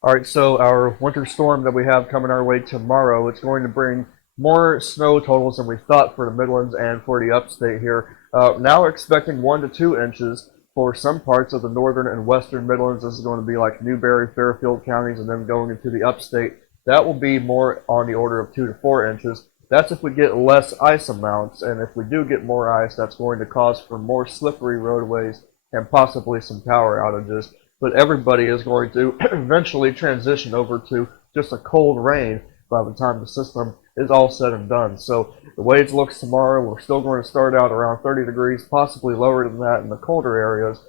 All right, so our winter storm that we have coming our way tomorrow, it's going to bring more snow totals than we thought for the Midlands and for the upstate here. Now we're expecting 1 to 2 inches for some parts of the northern and western Midlands. This is going to be like Newberry, Fairfield counties, and then going into the upstate. That will be more on the order of 2 to 4 inches. That's if we get less ice amounts, and if we do get more ice, that's going to cause for more slippery roadways and possibly some power outages. But everybody is going to eventually transition over to just a cold rain by the time the system is all said and done. So the way it looks tomorrow, we're still going to start out around 30 degrees, possibly lower than that in the colder areas.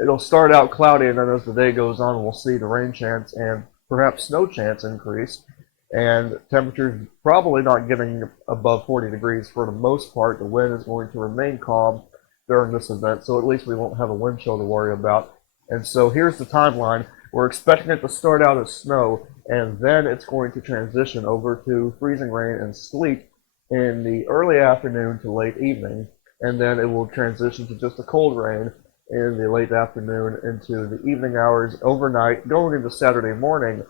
It'll start out cloudy, and then as the day goes on, we'll see the rain chance and perhaps snow chance increase. And temperatures probably not getting above 40 degrees for the most part. The wind is going to remain calm during this event, so at least we won't have a wind chill to worry about. And so here's the timeline. We're expecting it to start out as snow, and then it's going to transition over to freezing rain and sleet in the early afternoon to late evening, and then it will transition to just a cold rain in the late afternoon into the evening hours, overnight, going into Saturday morning.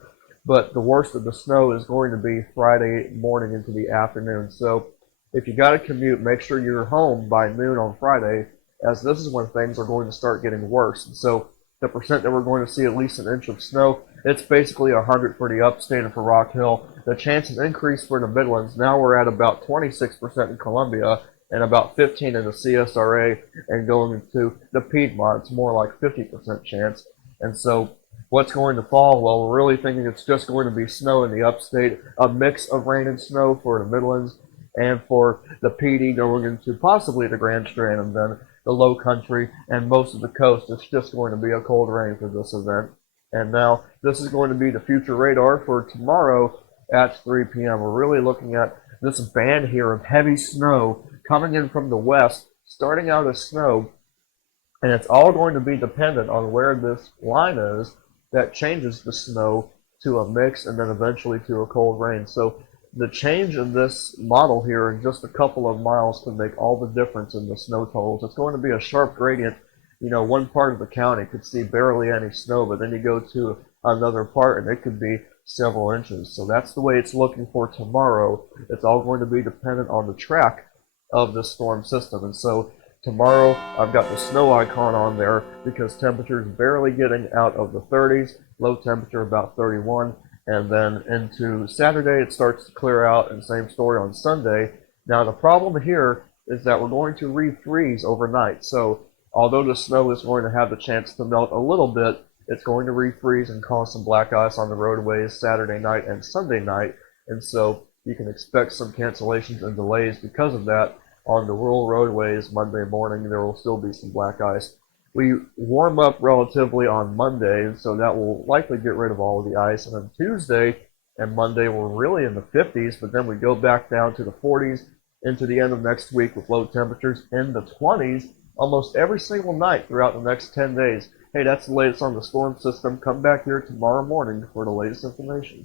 But the worst of the snow is going to be Friday morning into the afternoon. So if you got to commute, make sure you're home by noon on Friday, as this is when things are going to start getting worse. And so the percent that we're going to see at least an inch of snow, it's basically 100 for the upstate and for Rock Hill. The chances increase for the Midlands. Now we're at about 26% in Columbia and about 15 in the CSRA, and going into the Piedmont, it's more like 50% chance. And so what's going to fall? Well, we're really thinking it's just going to be snow in the upstate, a mix of rain and snow for the Midlands, and for the PD going into possibly the Grand Strand, and then the low country and most of the coast. It's just going to be a cold rain for this event. And now this is going to be the future radar for tomorrow at 3 p.m. We're really looking at this band here of heavy snow coming in from the west, starting out as snow, and it's all going to be dependent on where this line is that changes the snow to a mix and then eventually to a cold rain. So the change in this model here in just a couple of miles can make all the difference in the snow totals. It's going to be a sharp gradient. You know, one part of the county could see barely any snow, but then you go to another part and it could be several inches. So that's the way it's looking for tomorrow. It's all going to be dependent on the track of the storm system. And so tomorrow I've got the snow icon on there because temperatures barely getting out of the 30s, low temperature about 31. And then into Saturday, it starts to clear out, and same story on Sunday. Now, the problem here is that we're going to refreeze overnight. So, although the snow is going to have the chance to melt a little bit, it's going to refreeze and cause some black ice on the roadways Saturday night and Sunday night. And so, you can expect some cancellations and delays because of that on the rural roadways Monday morning. There will still be some black ice. We warm up relatively on Monday, so that will likely get rid of all of the ice. And then Tuesday and Monday, we're really in the 50s, but then we go back down to the 40s into the end of next week with low temperatures in the 20s almost every single night throughout the next 10 days. Hey, that's the latest on the storm system. Come back here tomorrow morning for the latest information.